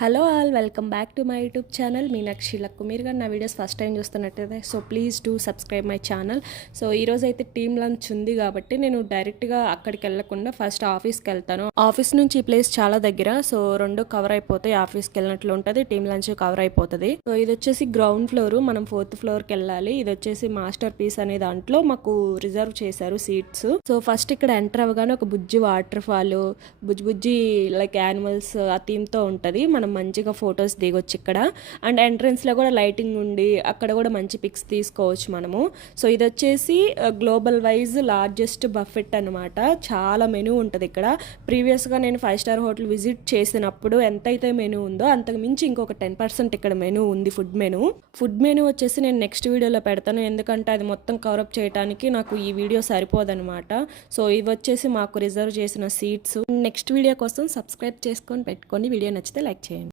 Hello all welcome back to my YouTube channel Meenakshi luck. మీరు కానీ నా వీడియోస్ ఫస్ట్ టైం చూస్తున్నట్టయితే so please do subscribe my channel. So ఈరోజు అయితే team lunch ఉంది కాబట్టి నేను డైరెక్ట్గా అక్కడికి వెళ్ళకుండా ఫస్ట్ ఆఫీస్కి వెళ్తాను. ఆఫీస్ నుంచి ఈ ప్లేస్ చాలా దగ్గర, సో రెండు కవర్ అయిపోతాయి. ఆఫీస్కి వెళ్ళినట్లు ఉంటుంది, టీమ్ లంచ్ కవర్ అయిపోతుంది. సో ఇది వచ్చేసి గ్రౌండ్ ఫ్లోర్, మనం 4th ఫ్లోర్కి వెళ్ళాలి. ఇది వచ్చేసి మాస్టర్ పీస్ అనే దాంట్లో మాకు రిజర్వ్ చేశారు సీట్స్. సో ఫస్ట్ ఇక్కడ ఎంటర్ అవ్వగానే ఒక బుజ్జి వాటర్ ఫాల్, బుజ్జి బుజ్జి లైక్ యానిమల్స్ ఆ థీమ్తో ఉంటుంది. మనం మంచిగా ఫొటోస్ దిగొచ్చు ఇక్కడ. అండ్ ఎంట్రన్స్లో కూడా లైటింగ్ ఉండి అక్కడ కూడా మంచి పిక్స్ తీసుకోవచ్చు మనము. సో ఇది వచ్చేసి గ్లోబల్ వైజ్ లార్జెస్ట్ బఫెట్ అనమాట. చాలా మెనూ ఉంటుంది ఇక్కడ. ప్రీవియస్గా నేను 5 స్టార్ హోటల్ విజిట్ చేసినప్పుడు ఎంతైతే మెనూ ఉందో అంతకు మించి ఇంకొక 10% ఇక్కడ మెనూ ఉంది. ఫుడ్ మెనూ వచ్చేసి నేను నెక్స్ట్ వీడియోలో పెడతాను, ఎందుకంటే అది మొత్తం కవరప్ చేయడానికి నాకు ఈ వీడియో సరిపోదనమాట. సో ఇవి వచ్చేసి మాకు రిజర్వ్ చేసిన సీట్స్. నెక్స్ట్ వీడియో కోసం సబ్స్క్రైబ్ చేసుకొని పెట్టుకొని వీడియో నచ్చితే లైక్ చేయండి.